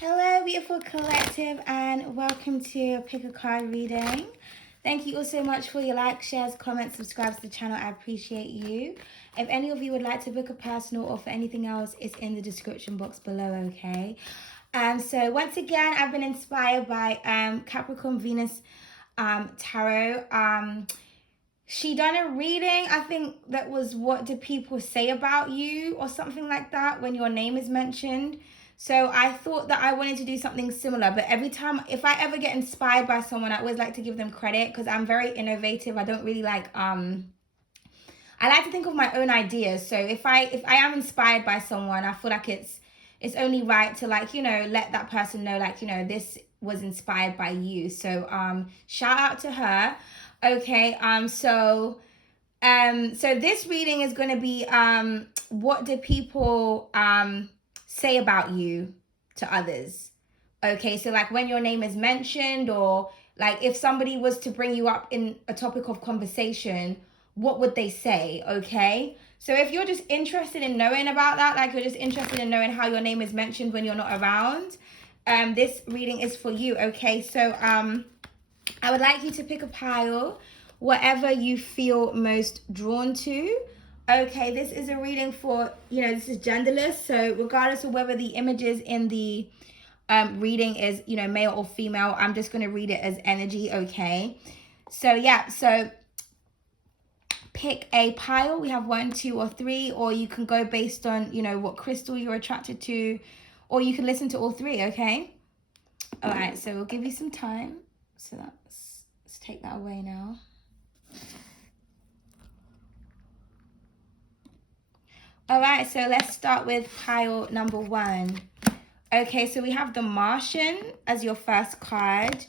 Hello, beautiful collective, and welcome to Pick a Card reading. Thank you all so much for your likes, shares, comments, subscribes to the channel. I appreciate you. If any of you would like to book a personal or for anything else, it's in the description box below, okay? So once again, I've been inspired by Capricorn Venus Tarot. She done a reading, I think that was what do people say about you or something like that when your name is mentioned. So I thought that I wanted to do something similar, but every time, if I ever get inspired by someone, I always like to give them credit because I'm very innovative. I don't really I like to think of my own ideas. So if I am inspired by someone, I feel like it's only right to let that person know this was inspired by you. So shout out to her. Okay, so this reading is going to be what do people say about you to others? Okay, so like when your name is mentioned, or like if somebody was to bring you up in a topic of conversation, what would they say? Okay, so if you're just interested in knowing about that, like you're just interested in knowing how your name is mentioned when you're not around, this reading is for you. Okay, so I would like you to pick a pile, whatever you feel most drawn to. Okay, this is a reading for, this is genderless. So regardless of whether the images in the reading is, male or female, I'm just going to read it as energy, okay? So yeah, so pick a pile. We have 1, 2, or 3, or you can go based on, what crystal you're attracted to, or you can listen to all 3, okay? All right, so we'll give you some time. So let's take that away now. All right, so let's start with pile number 1. Okay, so we have the Martian as your first card.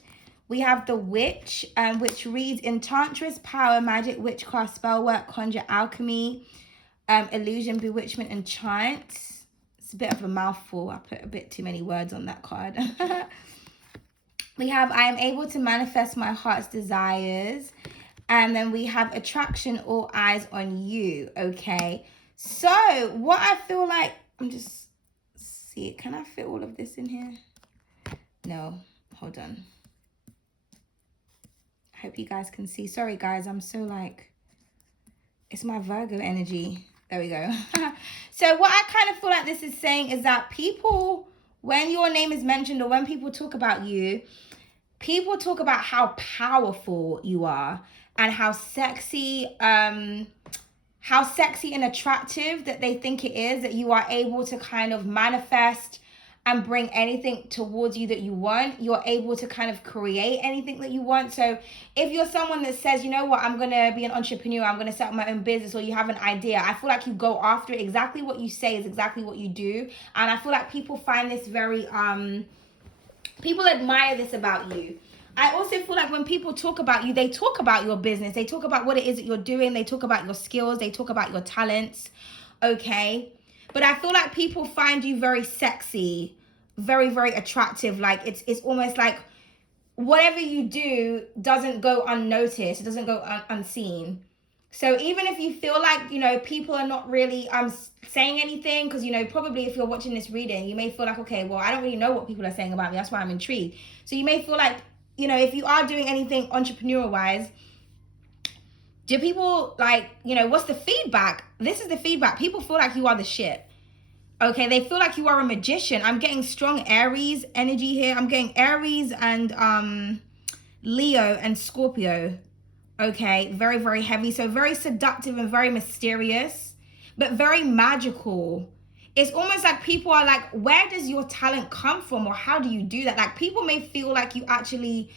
We have the Witch, which reads Enchantress, power, magic, witchcraft, spell work, conjure, alchemy, illusion, bewitchment, and chant. It's a bit of a mouthful. I put a bit too many words on that card. We have I am able to manifest my heart's desires. And then we have attraction, all eyes on you. Okay. So what I feel like, I'm just, see, can I fit all of this in here? No, hold on. I hope you guys can see. Sorry guys, I'm so it's my Virgo energy. There we go. So what I kind of feel like this is saying is that people, when your name is mentioned or when people talk about you, people talk about how powerful you are and how sexy and attractive that they think it is, that you are able to kind of manifest and bring anything towards you that you want. You're able to kind of create anything that you want. So if you're someone that says, you know what, I'm going to be an entrepreneur, I'm going to set up my own business, or you have an idea, I feel like you go after it. Exactly what you say is exactly what you do. And I feel like people find this very, people admire this about you. I also feel like when people talk about you, they talk about your business. They talk about what it is that you're doing. They talk about your skills. They talk about your talents. Okay. But I feel like people find you very sexy, very, very attractive. Like it's almost like whatever you do doesn't go unnoticed. It doesn't go unseen. So even if you feel like, people are not really saying anything, because, probably if you're watching this reading, you may feel like, okay, well, I don't really know what people are saying about me. That's why I'm intrigued. So you may feel like, if you are doing anything entrepreneurial-wise, do people what's the feedback? This is the feedback. People feel like you are the shit. Okay, they feel like you are a magician. I'm getting strong Aries energy here. I'm getting Aries and Leo and Scorpio. Okay, very, very heavy. So very seductive and very mysterious, but very magical. It's almost like people are like, where does your talent come from, or how do you do that? Like people may feel like you actually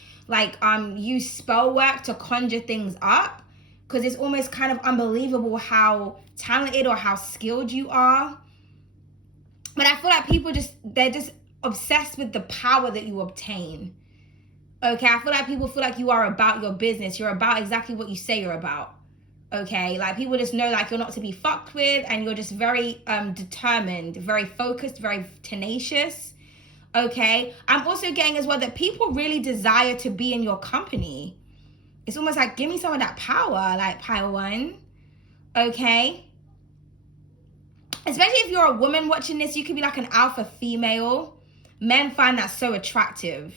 use spell work to conjure things up, because it's almost kind of unbelievable how talented or how skilled you are. But I feel like people they're just obsessed with the power that you obtain. Okay, I feel like people feel like you are about your business. You're about exactly what you say you're about. Okay, like people just know like you're not to be fucked with, and you're just very determined, very focused, very tenacious. Okay, I'm also getting as well that people really desire to be in your company. It's almost like, give me some of that power, like pile 1. Okay, especially if you're a woman watching this, you could be like an alpha female. men find that so attractive.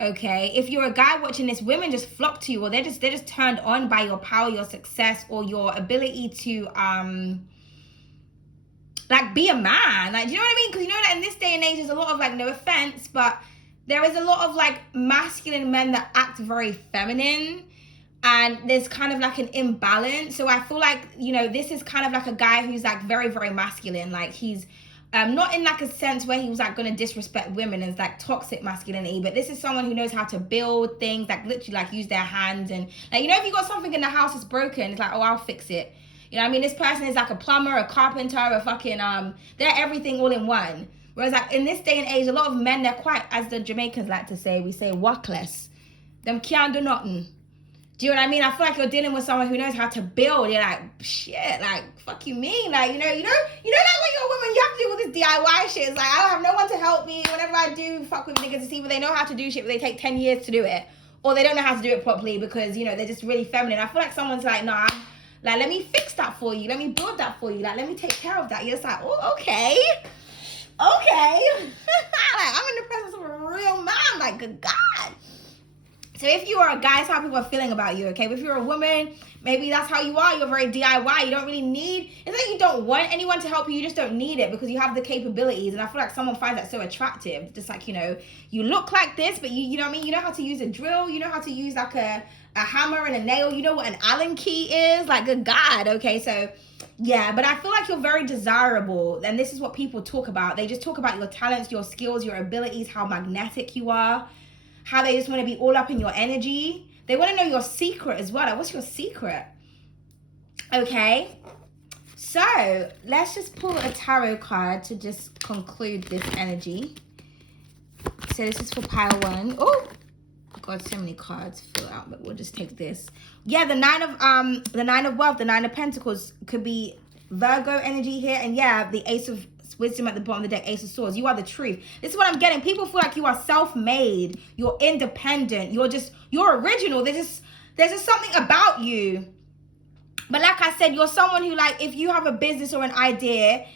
Okay, if you're a guy watching this, women just flock to you, or they're just turned on by your power, your success, or your ability to like be a man. Like, do you know what I mean? Because you know that in this day and age, there's a lot of, like, no offense, but there is a lot of, like, masculine men that act very feminine, and there's kind of like an imbalance. So I feel like, you know, this is kind of like a guy who's like very, very masculine. Like, he's not in like a sense where he was like going to disrespect women and like toxic masculinity, but this is someone who knows how to build things, like literally like use their hands. And like, you know, if you got something in the house that's broken, it's like, oh, I'll fix it. You know what I mean? This person is like a plumber, a carpenter, a fucking they're everything all in one. Whereas like in this day and age, a lot of men, they're quite, as the Jamaicans like to say, we say workless. Them can't do nothing. Do you know what I mean? I feel like you're dealing with someone who knows how to build. You're like, shit, like, fuck you mean? Like, you know, like when you're a woman, you have to do all this DIY shit. It's like, I don't have no one to help me. Whenever I do fuck with niggas, it's either they know how to do shit, but they take 10 years to do it, or they don't know how to do it properly because, you know, they're just really feminine. I feel like someone's like, nah, like, let me fix that for you. Let me build that for you. Like, let me take care of that. You're just like, oh, okay. Like, I'm in the presence of a real man. Like, good God. So if you are a guy, that's how people are feeling about you, okay? But if you're a woman, maybe that's how you are. You're very DIY. You don't really need, it's like you don't want anyone to help you. You just don't need it because you have the capabilities. And I feel like someone finds that so attractive. Just like, you know, you look like this, but you know what I mean? You know how to use a drill. You know how to use like a hammer and a nail. You know what an Allen key is? Like, good God, okay? So yeah, but I feel like you're very desirable. And this is what people talk about. They just talk about your talents, your skills, your abilities, how magnetic you are. How they just want to be all up in your energy. They want to know your secret as well. Like, what's your secret? Okay. So, let's just pull a tarot card to just conclude this energy. So, this is for pile 1. Oh, God, so many cards fill out, but we'll just take this. Yeah, the nine of wealth, the 9 of pentacles could be Virgo energy here. And yeah, the ace of wisdom at the bottom of the deck, ace of swords. You are the truth. This is what I'm getting. People feel like you are self-made. You're independent. You're original. There's just something about you. But like I said, you're someone who, like, if you have a business or an idea,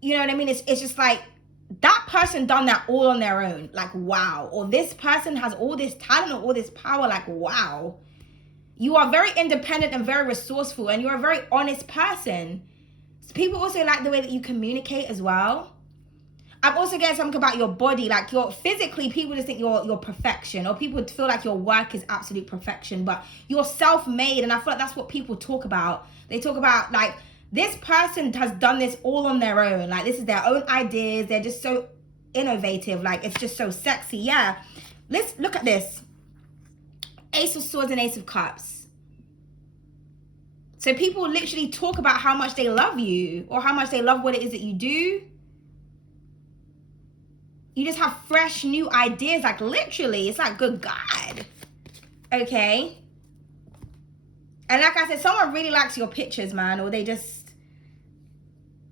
you know what I mean? It's just like, that person done that all on their own. Like, wow. Or this person has all this talent or all this power. Like, wow. You are very independent and very resourceful, and you're a very honest person. People also like the way that you communicate as well. I'm also getting something about your body. Like, you're physically, people just think you're perfection, or people feel like your work is absolute perfection, but you're self-made. And I feel like that's what people talk about. They talk about, like, this person has done this all on their own. Like, this is their own ideas. They're just so innovative. Like, it's just so sexy. Yeah. Let's look at this. Ace of Swords and Ace of Cups. So people literally talk about how much they love you, or how much they love what it is that you do. You just have fresh, new ideas. Like, literally, it's like, good God. Okay. And like I said, someone really likes your pictures, man. Or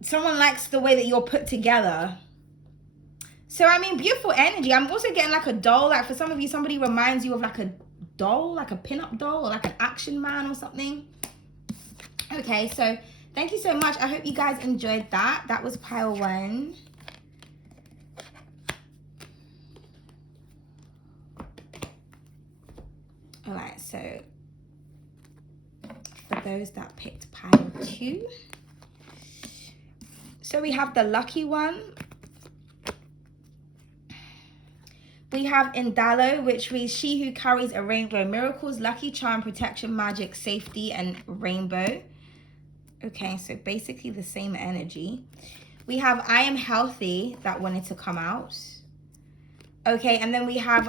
someone likes the way that you're put together. So, I mean, beautiful energy. I'm also getting like a doll. Like, for some of you, somebody reminds you of like a doll, like a pin-up doll, or like an action man or something. Okay, so thank you so much. I hope you guys enjoyed that. That was pile 1. All right, so for those that picked pile 2. So we have the lucky one. We have Indalo, which reads, she who carries a rainbow, miracles, lucky charm, protection, magic, safety, and rainbow. Okay, so basically the same energy. We have I am healthy, that wanted to come out. Okay, and then we have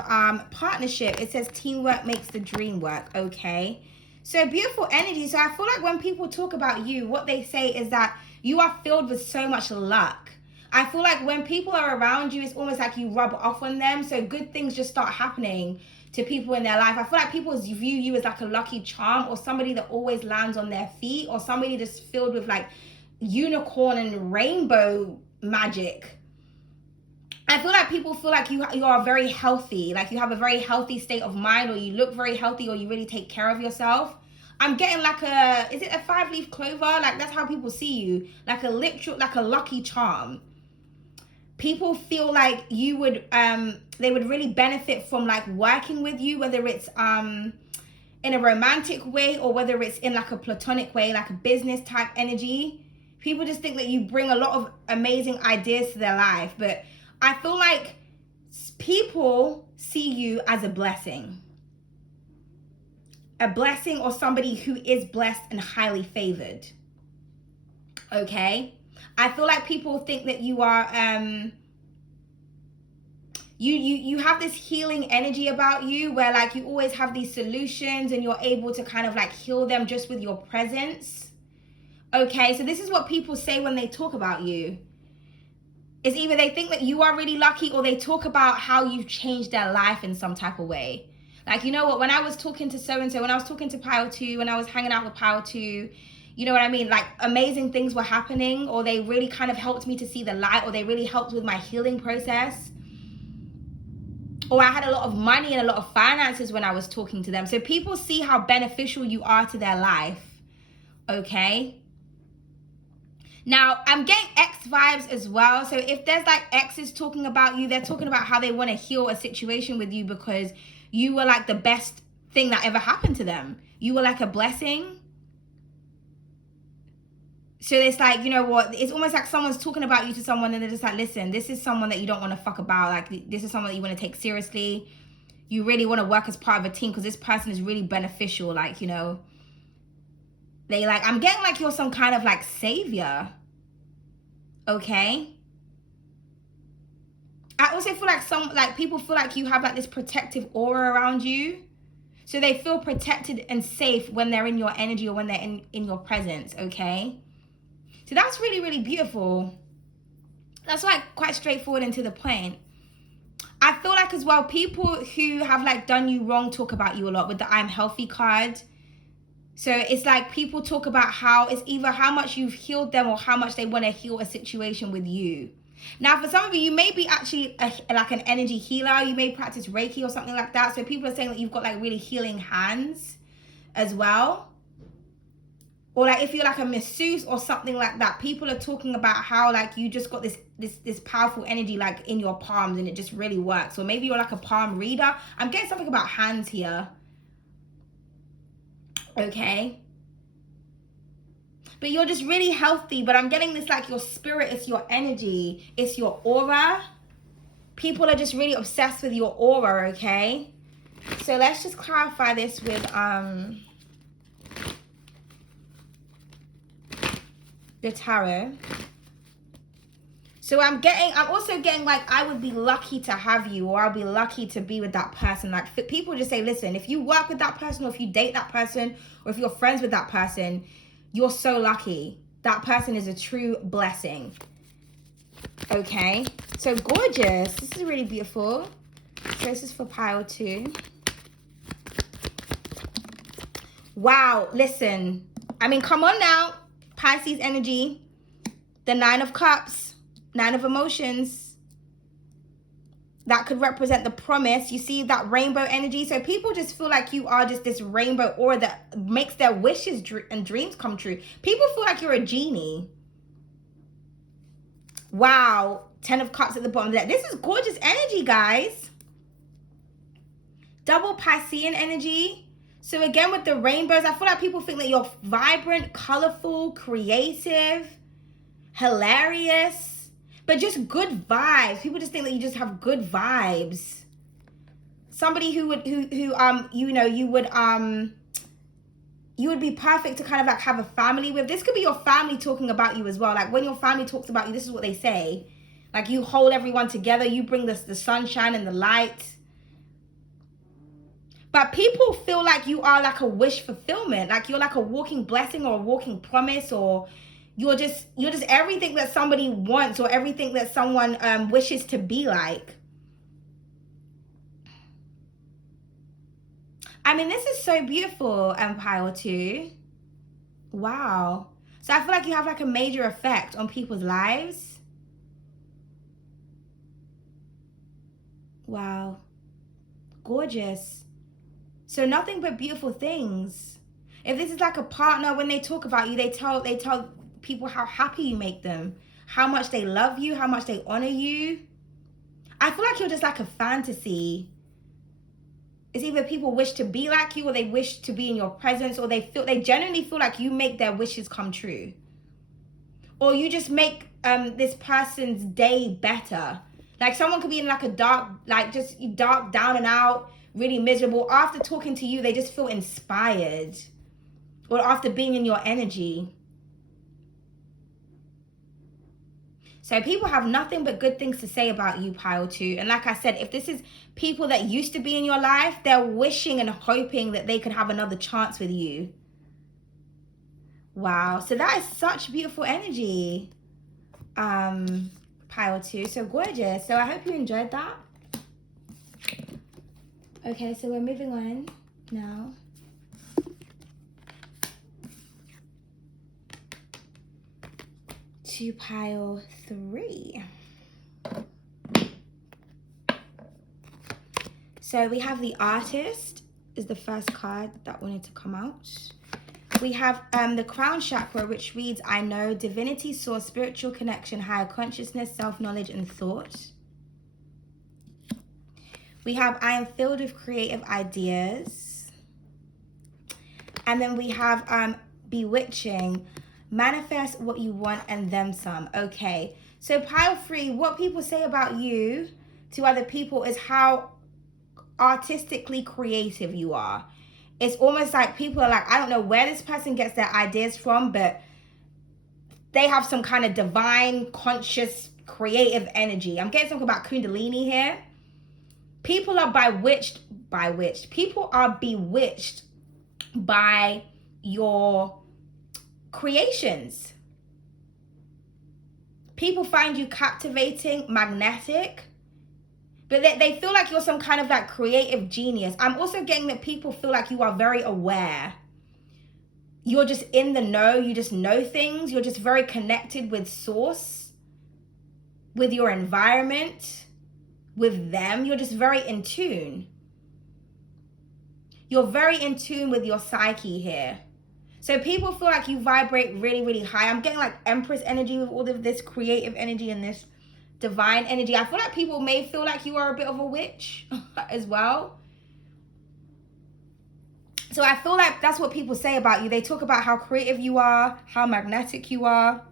partnership. It says teamwork makes the dream work. Okay, so beautiful energy. So I feel like when people talk about you, what they say is that you are filled with so much luck. I feel like when people are around you, it's almost like you rub off on them. So good things just start happening to people in their life. I feel like people view you as like a lucky charm, or somebody that always lands on their feet, or somebody that's filled with like unicorn and rainbow magic. I feel like people feel like you are very healthy, like you have a very healthy state of mind, or you look very healthy, or you really take care of yourself. I'm getting like is it a 5-leaf clover? Like, that's how people see you, like a literal, like a lucky charm. People feel like you would they would really benefit from like working with you, whether it's in a romantic way or whether it's in like a platonic way, like a business type energy. People just think that you bring a lot of amazing ideas to their life, but I feel like people see you as a blessing or somebody who is blessed and highly favored. Okay, I feel like people think that you are you have this healing energy about you, where like you always have these solutions and you're able to kind of like heal them just with your presence. Okay, so this is what people say when they talk about you. Is either they think that you are really lucky, or they talk about how you've changed their life in some type of way. Like, you know what, when I was talking to so-and-so, when I was talking to Pile 2, when I was hanging out with Pile 2, you know what I mean? Like, amazing things were happening, or they really kind of helped me to see the light, or they really helped with my healing process. Or I had a lot of money and a lot of finances when I was talking to them. So people see how beneficial you are to their life. Okay? Now, I'm getting X vibes as well. So if there's like exes talking about you, they're talking about how they want to heal a situation with you because you were like the best thing that ever happened to them. You were like a blessing. So it's like, you know what, it's almost like someone's talking about you to someone and they're just like, listen, this is someone that you don't want to fuck about. Like, this is someone that you want to take seriously. You really want to work as part of a team because this person is really beneficial. Like, you know, they like, I'm getting like you're some kind of like savior. Okay? I also feel like people feel like you have like this protective aura around you. So they feel protected and safe when they're in your energy or when they're in your presence, okay? So that's really, really beautiful. That's like quite straightforward and to the point. I feel like as well, people who have like done you wrong talk about you a lot with the I'm healthy card. So it's like people talk about how it's either how much you've healed them or how much they want to heal a situation with you. Now, for some of you, you may be actually like an energy healer. You may practice Reiki or something like that. So people are saying that you've got like really healing hands as well. Or like if you're like a masseuse or something like that, people are talking about how like you just got this powerful energy like in your palms and it just really works. Or maybe you're like a palm reader. I'm getting something about hands here. Okay. But you're just really healthy. But I'm getting this like your spirit, it's your energy, it's your aura. People are just really obsessed with your aura, okay? So let's just clarify this with the tarot. So I'm also getting like I would be lucky to have you, or I'll be lucky to be with that person. Like people just say, listen, if you work with that person, or if you date that person, or if you're friends with that person, you're so lucky. That person is a true blessing. Okay, so gorgeous. This is really beautiful. So this is for pile 2. Wow, listen. I mean, come on now. Pisces energy. The 9 of Cups. 9 of Emotions. That could represent the promise. You see that rainbow energy? So people just feel like you are just this rainbow aura that makes their wishes and dreams come true. People feel like you're a genie. Wow. 10 of Cups at the bottom of that. This is gorgeous energy, guys. Double Piscean energy. So again, with the rainbows, I feel like people think that you're vibrant, colorful, creative, hilarious, but just good vibes. People just think that you just have good vibes. Somebody who would you would be perfect to kind of like have a family with. This could be your family talking about you as well. Like when your family talks about you, this is what they say. Like you hold everyone together. You bring the sunshine and the light. But people feel like you are like a wish fulfillment. Like you're like a walking blessing or a walking promise, or you're just everything that somebody wants or everything that someone wishes to be like. I mean, this is so beautiful, Empire 2. Wow. So I feel like you have like a major effect on people's lives. Wow. Gorgeous. So nothing but beautiful things. If this is like a partner, when they talk about you, they tell people how happy you make them, how much they love you, how much they honor you. I feel like you're just like a fantasy. It's either people wish to be like you, or they wish to be in your presence, or they genuinely feel like you make their wishes come true. Or you just make this person's day better. Like someone could be in like a dark, like just dark, down and out, really miserable. After talking to you, they just feel inspired. Or after being in your energy. So people have nothing but good things to say about you, pile 2. And like I said, if this is people that used to be in your life, they're wishing and hoping that they could have another chance with you. Wow. So that is such beautiful energy. Pile 2. So gorgeous. So I hope you enjoyed that. Okay, so we're moving on now. To pile 3. So we have the Artist is the first card that wanted to come out. We have the Crown Chakra, which reads, I know, divinity, source, spiritual connection, higher consciousness, self-knowledge, and thought. We have I am filled with creative ideas. And then we have Bewitching, manifest what you want and then some. Okay, so pile 3, what people say about you to other people is how artistically creative you are. It's almost like people are like, I don't know where this person gets their ideas from, but they have some kind of divine, conscious, creative energy. I'm getting something about Kundalini here. People are people are bewitched by your creations. People find you captivating, magnetic, but they feel like you're some kind of like creative genius. I'm also getting that people feel like you are very aware. You're just in the know. You just know things. You're just very connected with source, with your environment, with them. You're just very in tune. You're very in tune with your psyche here. So people feel like you vibrate really, really high. I'm getting like Empress energy with all of this creative energy and this divine energy. I feel like people may feel like you are a bit of a witch as well. So I feel like that's what people say about you. They talk about how creative you are, how magnetic you are.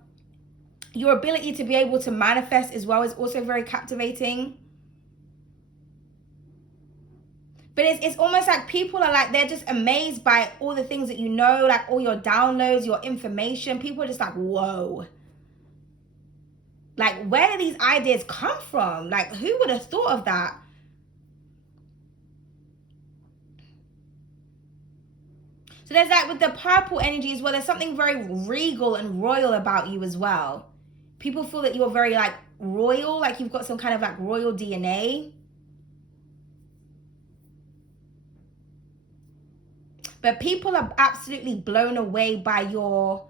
Your ability to be able to manifest as well is also very captivating. But it's almost like people are like, they're just amazed by all the things that you know, like all your downloads, your information. People are just like, whoa. Like, where do these ideas come from? Like, who would have thought of that? So there's like with the purple energy as well, there's something very regal and royal about you as well. People feel that you're very like royal, like you've got some kind of like royal DNA. But people are absolutely blown away by your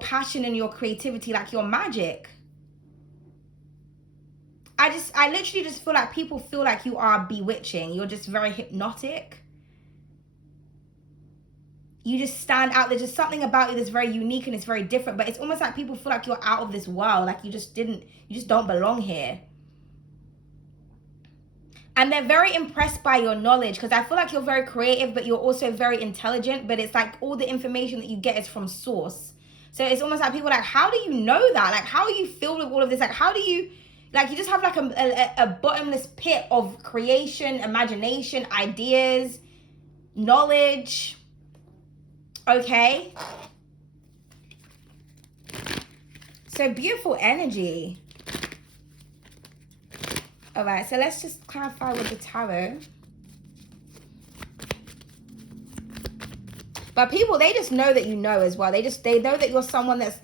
passion and your creativity, like your magic. I literally just feel like people feel like you are bewitching. You're just very hypnotic. You just stand out. There's just something about you that's very unique and it's very different. But it's almost like people feel like you're out of this world. Like you just don't belong here. And they're very impressed by your knowledge, because I feel like you're very creative, but you're also very intelligent. But it's like all the information that you get is from source. So it's almost like people are like, how do you know that? Like, how are you filled with all of this? Like, how do you, like, you just have like a bottomless pit of creation, imagination, ideas, knowledge. Okay. So beautiful energy. All right, so let's just clarify with the tarot. But people, they just know that you know as well. They know that you're someone that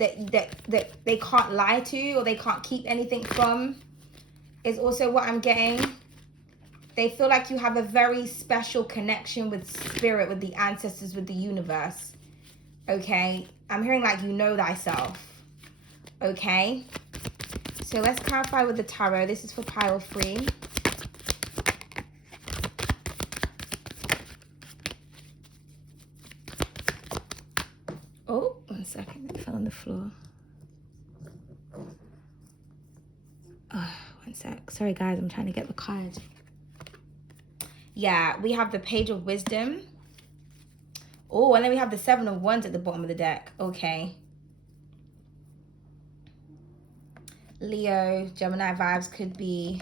they can't lie to, or they can't keep anything from. Is also what I'm getting. They feel like you have a very special connection with spirit, with the ancestors, with the universe. Okay, I'm hearing like you know thyself. Okay. So let's clarify with the tarot. This is for pile 3. Oh, 1 second. It fell on the floor. Sorry, guys, I'm trying to get the card. Yeah, we have the Page of Wisdom. Oh, and then we have the Seven of Wands at the bottom of the deck. Okay. Leo, Gemini vibes could be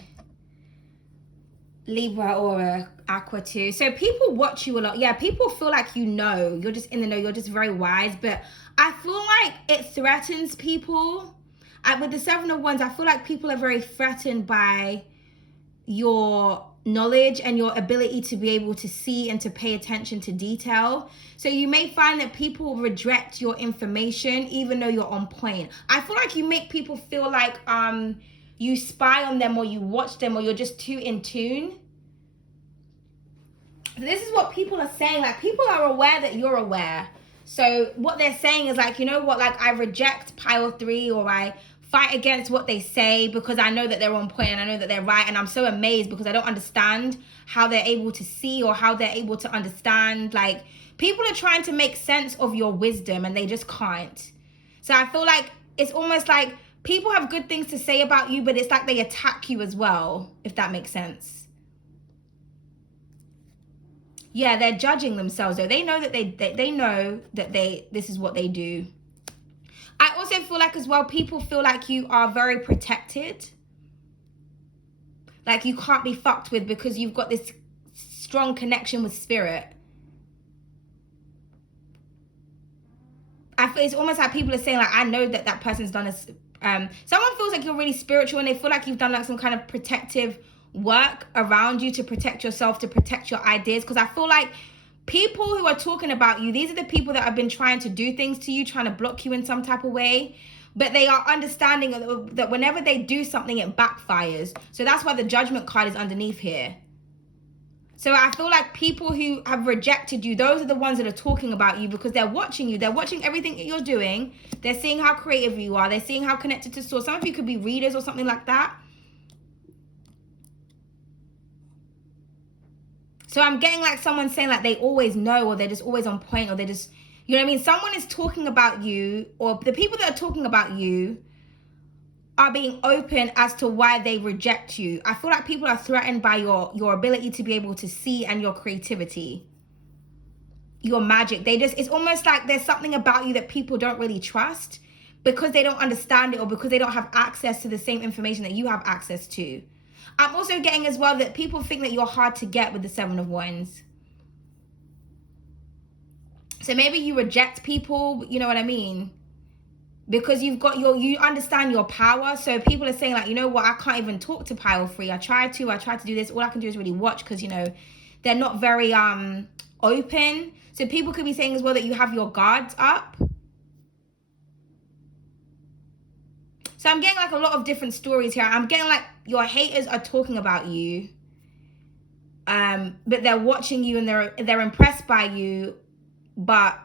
Libra or Aqua too. So people watch you a lot. Yeah, people feel like you know. You're just in the know. You're just very wise. But I feel like it threatens people. With the Seven of Wands, I feel like people are very threatened by your knowledge and your ability to be able to see and to pay attention to detail. So you may find that people reject your information even though you're on point. I feel like you make people feel like you spy on them, or you watch them, or you're just too in tune. This is what people are saying. Like, people are aware that you're aware. So what they're saying is like, you know what, like, I reject pile 3, or I fight against what they say because I know that they're on point and I know that they're right. And I'm so amazed because I don't understand how they're able to see or how they're able to understand. Like, people are trying to make sense of your wisdom and they just can't. So I feel like it's almost like people have good things to say about you, but it's like they attack you as well, if that makes sense. Yeah, they're judging themselves though. They know that they know that this is what they do. I also feel like as well, people feel like you are very protected. Like you can't be fucked with because you've got this strong connection with spirit. I feel it's almost like people are saying like, I know that that person's done this. Someone feels like you're really spiritual and they feel like you've done like some kind of protective work around you to protect yourself, to protect your ideas. Because I feel like people who are talking about you, these are the people that have been trying to do things to you, trying to block you in some type of way. But they are understanding that whenever they do something, it backfires. So that's why the Judgment card is underneath here. So I feel like people who have rejected you, those are the ones that are talking about you because they're watching you. They're watching everything that you're doing. They're seeing how creative you are. They're seeing how connected to source. Some of you could be readers or something like that. So I'm getting like someone saying like they always know, or they're just always on point, or they just, you know what I mean? Someone is talking about you, or the people that are talking about you are being open as to why they reject you. I feel like people are threatened by your ability to be able to see and your creativity, your magic. It's almost like there's something about you that people don't really trust because they don't understand it, or because they don't have access to the same information that you have access to. I'm also getting as well that people think that you're hard to get with the Seven of Wands. So maybe you reject people, you know what I mean? Because you understand your power. So people are saying like, you know what, I can't even talk to pile 3. I tried to do this. All I can do is really watch because, you know, they're not very open. So people could be saying as well that you have your guards up. So I'm getting like a lot of different stories here. I'm getting like your haters are talking about you. But they're watching you and they're impressed by you, but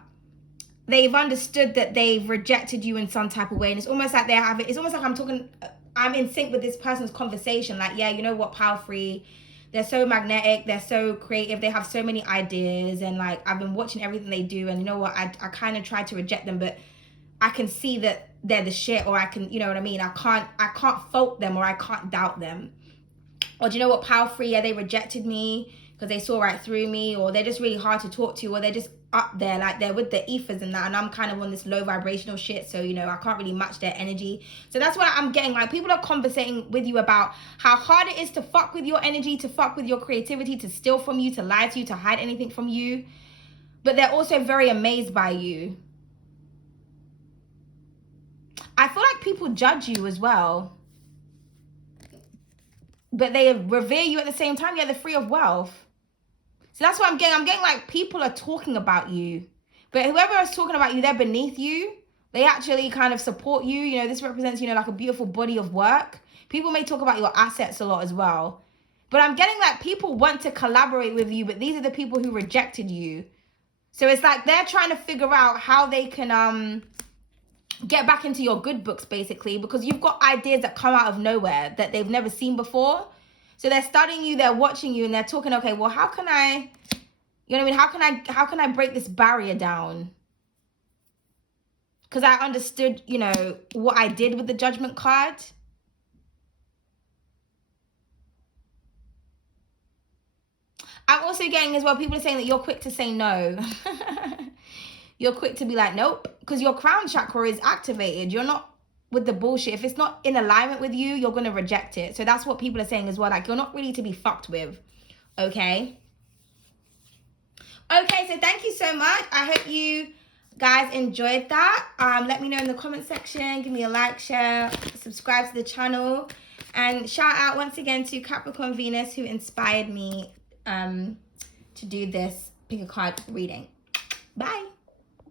they've understood that they've rejected you in some type of way. And it's almost like it's almost like I'm in sync with this person's conversation. Like, yeah, you know what, Power Free, they're so magnetic, they're so creative, they have so many ideas, and like I've been watching everything they do, and you know what, I kind of tried to reject them, but I can see that they're the shit, or I can, you know what I mean, I can't fault them, or I can't doubt them. Or do you know what, Power Free, yeah, they rejected me because they saw right through me, or they're just really hard to talk to, or they're just up there, like they're with the ethers and that, and I'm kind of on this low vibrational shit, so you know I can't really match their energy. So that's what I'm getting, like people are conversating with you about how hard it is to fuck with your energy, to fuck with your creativity, to steal from you, to lie to you, to hide anything from you, but they're also very amazed by you. I feel like people judge you as well, but they revere you at the same time. Yeah, they're free of wealth. So that's what I'm getting. I'm getting like people are talking about you, but whoever is talking about you, they're beneath you. They actually kind of support you. You know, this represents, you know, like a beautiful body of work. People may talk about your assets a lot as well, but I'm getting like people want to collaborate with you, but these are the people who rejected you. So it's like they're trying to figure out how they can get back into your good books, basically, because you've got ideas that come out of nowhere that they've never seen before. So they're studying you, they're watching you, and they're talking, okay, well, how can I, you know what I mean? How can I break this barrier down? Because I understood, you know, what I did with the Judgment card. I'm also getting as well, people are saying that you're quick to say no. You're quick to be like, nope, because your crown chakra is activated. You're not with the bullshit. If it's not in alignment with you, you're going to reject it. So that's what people are saying as well. Like, you're not really to be fucked with. Okay? Okay, so thank you so much. I hope you guys enjoyed that. Let me know in the comment section. Give me a like, share, subscribe to the channel. And shout out once again to Capricorn Venus, who inspired me to do this pick a card reading. Bye.